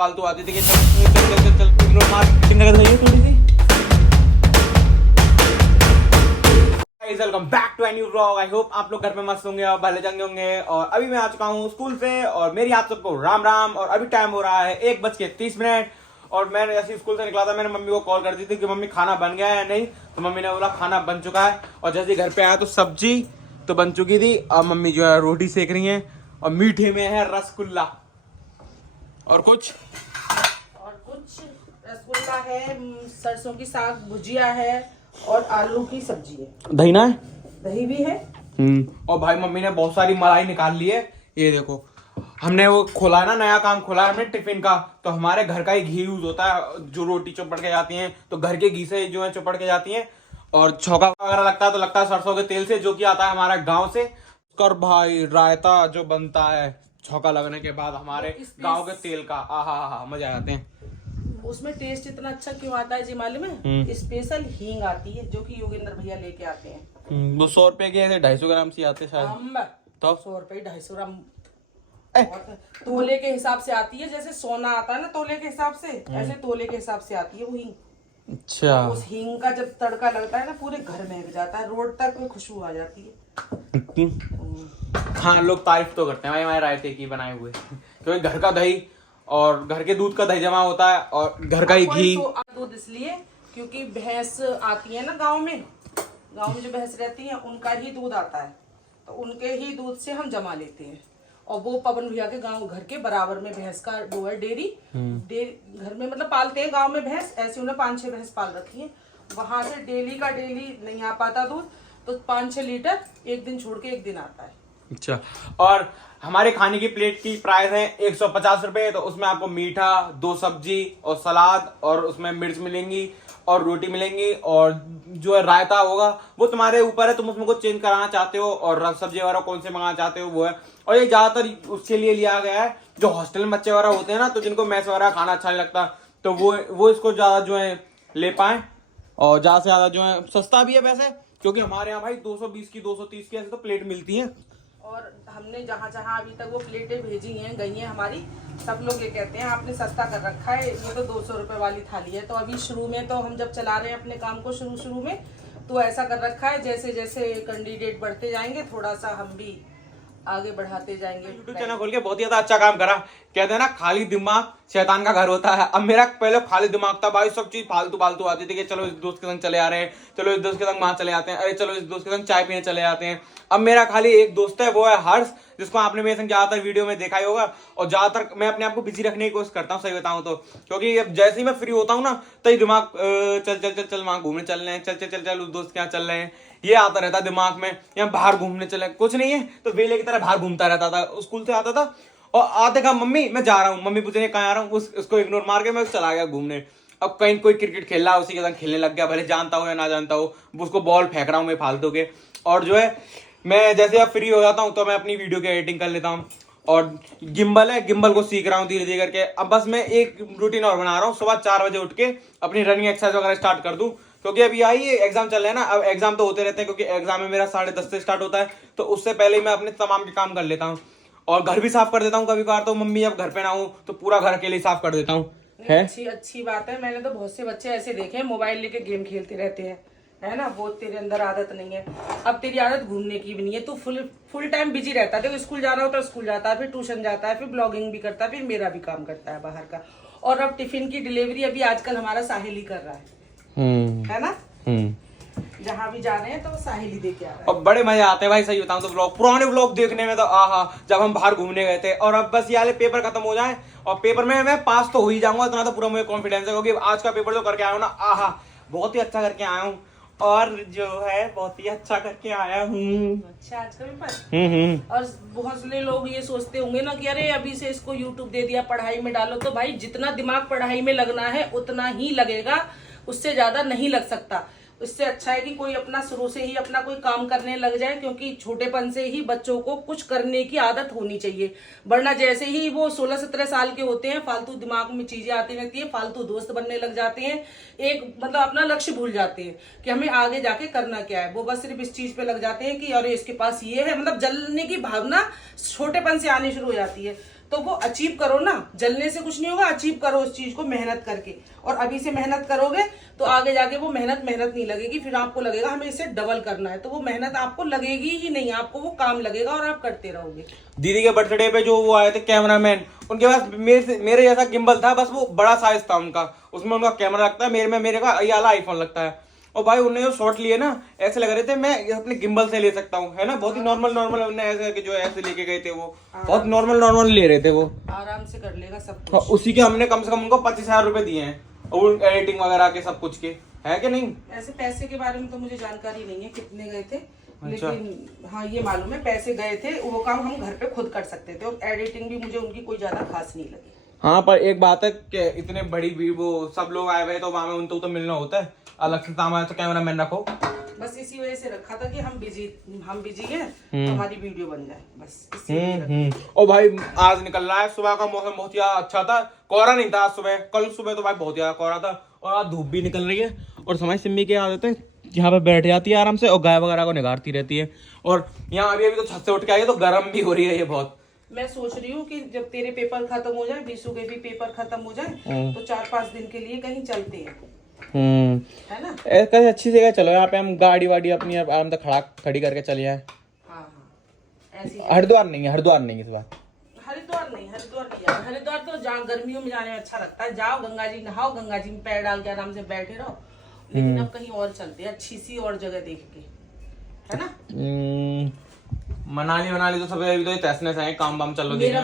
फालतू आती थी कि चल चल चल चल चल इग्नोर मार चिंगा कर थोड़ी सी। Welcome back to a new vlog. I hope आप लोग घर पे मस्त होंगे और भले चंगे होंगे। और अभी मैं आ चुका हूँ स्कूल से और मेरी आप सबको राम राम। और अभी टाइम हो रहा है 1:30 और मैंने जैसे स्कूल से निकला था मैंने मम्मी को कॉल कर दी थी कि मम्मी खाना बन गया है या नहीं। तो मम्मी ने बोला खाना बन चुका है। और जैसे घर पे आया तो सब्जी तो बन चुकी थी। अब मम्मी जो है रोटी सेक रही है और मीठे में है रसगुल्ला और कुछ रसगुल्ला है, सरसों की साग भुजिया है और आलू की सब्जी है। दही ना है? दही भी है। और भाई मम्मी ने बहुत सारी मलाई निकाल ली है। ये देखो हमने वो खोला है ना, नया काम खोला है हमने टिफिन का। तो हमारे घर का ही घी यूज होता है। जो रोटी चौपड़ के जाती है तो घर के घी से जो है चौपड़ के जाती है। और छौका वगैरह लगता है तो लगता है सरसों के तेल से, जो कि आता है हमारे गांव से। कर भाई रायता जो बनता है छौका लगने के बाद हमारे गांव के तेल का, आहा मजा आ जाते हैं। उसमें टेस्ट इतना अच्छा क्यों आता है जी मालूम है? स्पेशल हींग आती है जो कि योगेंद्र भैया लेके आते हैं। वो 100 रुपए के 250 ग्राम से आते शायद। तो 100 रुपए 250 ग्राम तोले के हिसाब से आती है। जैसे सोना आता है ना तोले के हिसाब से, ऐसे तोले के हिसाब से आती है वो हींग। अच्छा। उस हींग का जब तड़का लगता है ना पूरे घर महक जाता है, रोड तक कोई खुशबू आ जाती है। हाँ लोग तारीफ तो करते हैं भाई हमारे रायते की बनाए हुए, क्योंकि घर का दही और घर के दूध का दही जमा होता है और घर का ही घी। दूध इसलिए क्योंकि भैंस आती है ना गांव में जो भैंस रहती है उनका ही दूध आता है, तो उनके ही दूध से हम जमा लेते हैं। और वो पवन भैया के गांव घर के बराबर में भैंस का वो है डेयरी घर में, मतलब पालते हैं गांव में भैंस। ऐसे उन्हें 5-6 भैंस पाल रखी है। वहां से डेली का डेली नहीं आ पाता दूध, तो 5-6 लीटर एक दिन छोड़ के एक दिन आता है। अच्छा। और हमारे खाने की प्लेट की प्राइस है 150 रुपए। तो उसमें आपको मीठा, 2 सब्जी और सलाद और उसमें मिर्च मिलेंगी और रोटी मिलेंगी और जो है रायता होगा। वो तुम्हारे ऊपर है, तुम उसमें कुछ चेंज कराना चाहते हो और सब्जी वगैरह कौन से मंगाना चाहते हो वो है। और ये ज्यादातर उसके लिए लिया गया है जो हॉस्टल में बच्चे वगैरह होते हैं ना, तो जिनको मैस वगैरह खाना अच्छा नहीं लगता, तो वो इसको ज्यादा जो है ले पाए। और ज्यादा से ज्यादा जो है सस्ता भी है वैसे, क्योंकि हमारे यहाँ भाई 220 की 230 की ऐसे तो प्लेट मिलती है। और हमने जहाँ जहाँ अभी तक वो प्लेटें भेजी हैं गई हैं हमारी, सब लोग ये कहते हैं आपने सस्ता कर रखा है, ये तो 200 रुपए वाली थाली है। तो अभी शुरू में तो हम जब चला रहे हैं अपने काम को शुरू में, तो ऐसा कर रखा है जैसे जैसे कैंडिडेट बढ़ते जाएंगे थोड़ा सा हम भी आगे बढ़ाते जाएंगे। यूट्यूब चैनल खोल के बहुत ही ज्यादा अच्छा काम करा। कहते हैं ना खाली दिमाग शैतान का घर होता है। अब मेरा पहले खाली दिमाग था भाई, सब चीज फालतू आती थी कि चलो इस दोस्त के संग चले आ रहे हैं, चलो इस दोस्त के संग वहां चले आते हैं, अरे चलो इस दोस्त के संग चाय पीने चले आते हैं। अब मेरा खाली एक दोस्त है, वो है हर्ष, जिसको आपने मेरे संग ज्यादातर वीडियो में देखा ही होगा। और ज्यादातर मैं अपने आप को बिजी रखने की कोशिश करता हूँ, सही बताऊं तो, क्योंकि अब जैसे ही मैं फ्री होता हूँ ना तो दिमाग चल चल चल चल वहां घूमने चल रहे हैं, चल चल चल चल उस दोस्त के यहाँ चल रहे हैं, ये आता रहता दिमाग में। या बाहर घूमने चले, कुछ नहीं है तो वेले की तरह बाहर घूमता रहता था। स्कूल से आता था और आते कहा मम्मी मैं जा रहा हूँ, मम्मी पूछने कहाँ आ रहा हूँ, उसको इग्नोर मार के मैं चला गया घूमने। अब कहीं कोई क्रिकेट खेल रहा है उसी के संग खेलने लग गया, भले जानता हो या ना जानता हो, उसको बॉल फेंक रहा हूँ मैं फालतू के। और जो है मैं जैसे अब फ्री हो जाता हूँ तो मैं अपनी वीडियो की एडिटिंग कर लेता हूँ। और गिम्बल है, गिम्बल को सीख रहा हूँ धीरे धीरे करके। अब बस मैं एक रूटीन और बना रहा हूँ, सुबह 4 बजे उठ के अपनी रनिंग एक्सरसाइज वगैरह स्टार्ट कर दूं, क्योंकि अभी आई एग्जाम चल रहे हैं ना। अब एग्जाम तो होते रहते हैं क्योंकि एग्जाम में मेरा 10:30 से स्टार्ट होता है, तो उससे पहले ही मैं अपने तमाम के काम कर लेता हूँ। और घर भी साफ कर देता हूँ कभी कभार, तो मम्मी अब घर पे ना हूँ तो पूरा घर अकेले साफ कर देता हूँ। अच्छी बात है। मैंने तो बहुत से बच्चे ऐसे देखे हैं मोबाइल लेके गेम खेलते रहते हैं, है ना। वो तेरे अंदर आदत नहीं है। अब तेरी आदत घूमने की भी नहीं है, तू फुल टाइम बिजी रहता है। देखो स्कूल जा रहा हो तो स्कूल जाता है, फिर ट्यूशन जाता है, फिर ब्लॉगिंग भी करता है, फिर मेरा भी काम करता है बाहर का। और अब टिफिन की डिलीवरी अभी आजकल हमारा साहिल ही कर रहा है ना। जहाँ भी जा रहे हैं तो साहिल ही दे के आ रहा है। और बड़े मजे आते हैं भाई, सही बताऊं तो ब्लॉग, पुराने ब्लॉग देखने में तो आहा, जब हम बाहर घूमने गए थे। और अब बस ये वाले पेपर खत्म हो जाए और पेपर में मैं पास तो हो ही जाऊंगा, इतना तो पूरा मुझे कॉन्फिडेंस है, क्योंकि आज का पेपर जो करके आया हूँ ना, आहा बहुत ही अच्छा करके आया हूँ। और जो है बहुत ही अच्छा करके आया हूँ। अच्छा आज का पेपर। और बहुत से लोग ये सोचते होंगे ना कि अरे अभी से इसको यूट्यूब दे दिया, पढ़ाई में डालो। तो भाई जितना दिमाग पढ़ाई में लगना है उतना ही लगेगा, उससे ज्यादा नहीं लग सकता। इससे अच्छा है कि कोई अपना शुरू से ही अपना कोई काम करने लग जाए, क्योंकि छोटेपन से ही बच्चों को कुछ करने की आदत होनी चाहिए। वरना जैसे ही वो 16-17 साल के होते हैं फालतू दिमाग में चीजें आती रहती है, फालतू दोस्त बनने लग जाते हैं, एक मतलब अपना लक्ष्य भूल जाते हैं कि हमें आगे जाके करना क्या है। वो बस सिर्फ इस चीज पे लग जाते हैं कि अरे इसके पास ये है, मतलब जलने की भावना छोटेपन से आनी शुरू हो जाती है। तो वो अचीव करो ना, जलने से कुछ नहीं होगा, अचीव करो उस चीज को मेहनत करके। और अभी से मेहनत करोगे तो आगे जाके वो मेहनत नहीं लगेगी, फिर आपको लगेगा हमें इसे डबल करना है, तो वो मेहनत आपको लगेगी ही नहीं, आपको वो काम लगेगा और आप करते रहोगे। दीदी के बर्थडे पे जो वो आए थे कैमरामैन, उनके पास मेरे जैसा गिम्बल था, बस वो बड़ा साइज था उनका, उसमें उनका कैमरा लगता है, मेरे का ये वाला आईफोन लगता है। और भाई उन्होंने जो शॉट लिए ना, ऐसे लग रहे थे मैं अपने गिम्बल से ले सकता हूँ, है ना, बहुत ही नॉर्मल उन्होंने ऐसे कि जो ऐसे लेके गए थे, वो बहुत नॉर्मल ले रहे थे, वो आराम से कर लेगा सब हाँ, कुछ। उसी के हमने कम से कम उनको 25,000 रुपए दिए हैं, और एडिटिंग वगैरह के सब कुछ के, है कि नहीं? ऐसे पैसे के बारे में तो मुझे जानकारी नहीं है कितने गए थे, लेकिन हाँ ये मालूम है पैसे गए थे, वो काम हम घर पे खुद कर सकते थे, और एडिटिंग भी मुझे उनकी कोई ज्यादा खास नहीं लगी। हाँ, पर एक बात है कि इतने बड़ी भीड़, वो सब लोग आए हुए तो वहां में उनको तो मिलना होता है, अलग से काम आया तो कैमरा मैन रखो। बस इसी वजह से रखा था कि हम बिजी हैं, हमारी वीडियो बन जाए, बस इसी लिए। और भाई आज निकल रहा है, सुबह का मौसम बहुत ही अच्छा था, कोहरा नहीं था आज सुबह, कल सुबह तो भाई बहुत ज्यादा कोहरा था, और आज धूप भी निकल रही है। और समय सिम्मी के आदत है यहाँ पे बैठ जाती है आराम से, और गाय वगैरह को निगारती रहती है। और यहाँ अभी तो छत से उठ के आई है तो गर्म भी हो रही है ये बहुत। मैं सोच रही हूँ कि जब तेरे पेपर खत्म हो जाए, बीसू के भी पेपर खत्म हो जाए, तो 4-5 दिन के लिए कहीं चलते हैं, है ना? कहीं अच्छी जगह चलो, यहाँ पे हम गाड़ी वाड़ी अपनी आराम से खड़ी करके चले जाए। हाँ, ऐसी हरिद्वार नहीं है इस बार। हरिद्वार नहीं यार, हरिद्वार तो जहाँ गर्मियों में जाने में अच्छा लगता है, जाओ गंगा जी नहाओ, गंगा जी में पैर डाल के आराम से बैठे रहो। लेकिन अब कहीं और चलते हैं, अच्छी सी और जगह देख के, है ना? मनाली तो सब अभी तो तहस है, काम वाम चल रही मेरा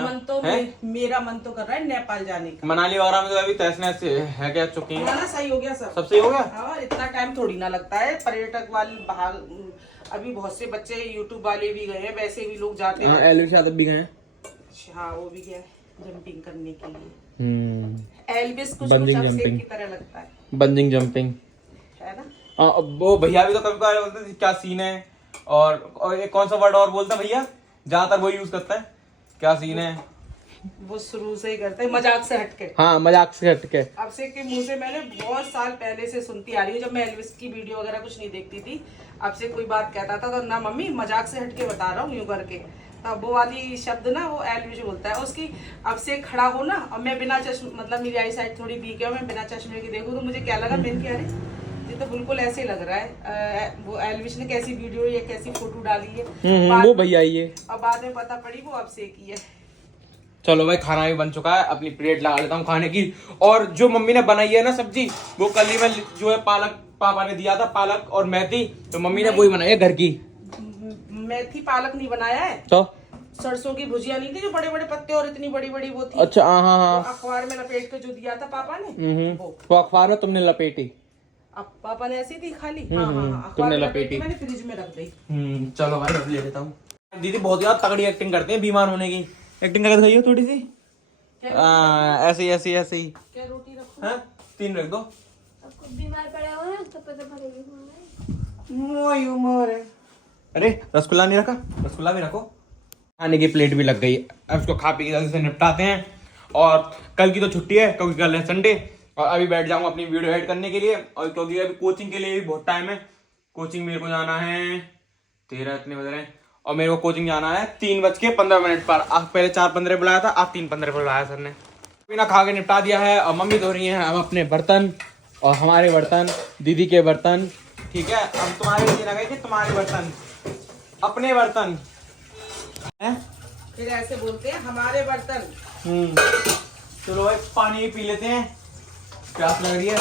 मन तो कर रहा है नेपाल जाने का। मनाली वगैरह में तो अभी तहस है क्या चुकी है ना? सही हो गया सब सही हो गया। हाँ, इतना टाइम थोड़ी ना लगता है, पर्यटक वाले बाहर अभी बहुत से बच्चे यूट्यूब वाले भी गए हैं, वैसे भी लोग जाते हैं। एलविश यादव भी गए हैं। हाँ, वो भी गया जंपिंग करने के लिए। एल्विस कुछ की तरह लगता है, बंजिंग जंपिंग, है ना? वो भैया भी तो कभी कभार बोलते थे क्या सीन है, और एक कौन सा वर्ड और बोलता भैया, ज्यादातर वो यूज करता है, क्या सीन है, वो शुरू से ही करते हैं मजाक से हटके। हाँ, मजाक से हटके। अब से के मुंह से मैंने बहुत साल पहले से सुनती आ रही हूँ, जब मैं एल्विस की वीडियो वगैरह कुछ नहीं देखती थी, अब से कोई बात कहता था तो ना मम्मी मजाक से हटके बता रहा हूँ यूं करके, तब वो वाली शब्द ना वो एल्विस बोलता है उसकी। अब से खड़ा हो ना, और मैं बिना चश्मे, मतलब मेरी आई साइड थोड़ी वीक है, मैं बिना चश्मे के देखूँ तो मुझे क्या लगा, मैंने क्या ये तो बिल्कुल ऐसे लग रहा है, वो एल्विश ने कैसी वीडियो या कैसी फोटो डाली है, वो भैया ये, और बाद में पता पड़ी वो अब से की है। चलो भाई, खाना भी बन चुका है, अपनी प्लेट लगा लेता हूँ खाने की। और जो मम्मी ने बनाई है ना सब्जी, वो कल ही में जो है पालक पापा ने दिया था, पालक और मेथी, तो मम्मी ने वही बनाई है घर की। मेथी पालक नहीं बनाया है, तो सरसों की भुजिया नहीं थी जो बड़े बड़े पत्ते और इतनी बड़ी बड़ी वो थी। अच्छा, हाँ, अखबार में लपेट के जो दिया था पापा ने, वो अखबार में तुमने लपेटी, अब पापा ने ऐसी थी खाली। हाँ, तुमने लपेटी, मैंने फ्रिज में रख दी। चलो भाई अब ले लेता हूँ। दीदी बहुत ज्यादा तगड़ी एक्टिंग करते हैं, बीमार होने की एक्टिंग करके दिखाइए थोड़ी सी, ऐसे ही। क्या रोटी रखो? हाँ, 3 रख दो। बीमार पड़ा हुआ है तो पता पड़ेगी। अरे रसगुल्ला नहीं रखा, रसगुल्ला भी रखो। खाने की प्लेट भी लग गई, अब इसको खा पी के जल्दी से निपटाते हैं। और कल की तो छुट्टी है क्योंकि कल है संडे, और अभी बैठ जाऊंगा अपनी वीडियो एडिट करने के लिए, और क्योंकि अभी कोचिंग के लिए भी बहुत टाइम है। कोचिंग मेरे को जाना है 13 इतने बज रहे हैं, और मेरे को कोचिंग जाना है 3:15 पर। आज पहले 4:15 बुलाया था, आज 3:15 पर बुलाया सर ने। बिना खा के निपटा दिया है, और मम्मी धो रही है हम अपने बर्तन, और हमारे बर्तन, दीदी के बर्तन, ठीक है। अब तुम्हारे लिए लगे कि तुम्हारे बर्तन, अपने बर्तन है, फिर ऐसे बोलते हैं हमारे बर्तन। चलो भाई पानी पी लेते हैं, प्यास लग रही है।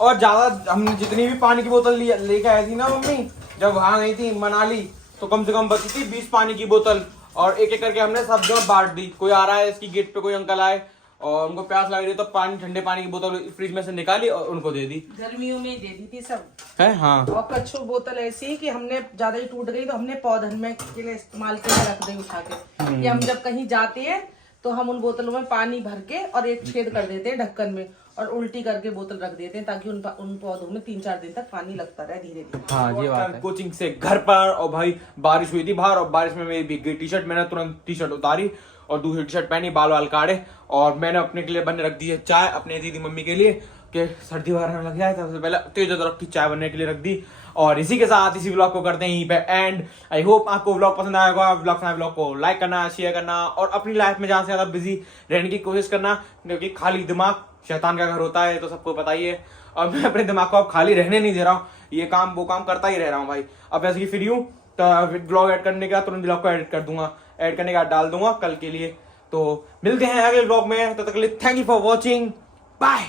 और ज्यादा हमने जितनी भी पानी की बोतल लेके आई थी ना मम्मी, जब वहां गई थी मनाली, तो कम से कम बची थी 20 पानी की बोतल, और एक एक करके हमने सब जगह बांट दी। कोई आ रहा है इसकी गेट पे, कोई अंकल आए और उनको प्यास लग रही तो पानी, ठंडे पानी की बोतल फ्रिज में से निकाली और उनको दे दी। गर्मियों में दे दी थी सब है, हाँ। और कच्छू बोतल ऐसी कि हमने ज्यादा ही टूट गई तो हमने पौधन में के लिए इस्तेमाल के लिए रख दी उठा के, कि हम जब कहीं जाते हैं तो हम उन बोतलों में पानी भर के और एक छेद कर देते हैं ढक्कन में, और उल्टी करके बोतल रख देते हैं, ताकि उन पौधों में 3-4 दिन तक पानी लगता रहे धीरे धीरे। हाँ, ये बात है। कोचिंग से घर पर, और भाई बारिश हुई थी बाहर, और बारिश में मेरी भीग गई टी शर्ट, मैंने तुरंत टी शर्ट उतारी और दूसरी टी शर्ट पहनी, बाल वाल काटे, और मैंने अपने के लिए बने रख दी है चाय, अपने दीदी मम्मी के लिए, कि सर्दी वगैरह लग जाए, तो सबसे पहले तेज अदरक की चाय बनने के लिए रख दी। और इसी के साथ इसी व्लॉग को करते हैं यहीं पे एंड। आई होप आपको व्लॉग पसंद आएगा। व्लॉग को लाइक करना, शेयर करना और अपनी लाइफ में जहाँ से ज़्यादा बिजी रहने की कोशिश करना, क्योंकि खाली दिमाग शैतान का घर होता है, तो सबको पता ही है। और मैं अपने दिमाग को अब खाली रहने नहीं दे रहा हूँ, ये काम वो काम करता ही रह रहा हूँ भाई। अब वैसे कि फ्री हूँ तो ब्लॉग ऐड करने के बाद तुरंत ब्लॉग को एडिट कर दूंगा, ऐड करने के बाद डाल दूंगा कल के लिए। तो मिलते हैं अगले ब्लॉग में, तब तक के लिए thank you for watching, bye.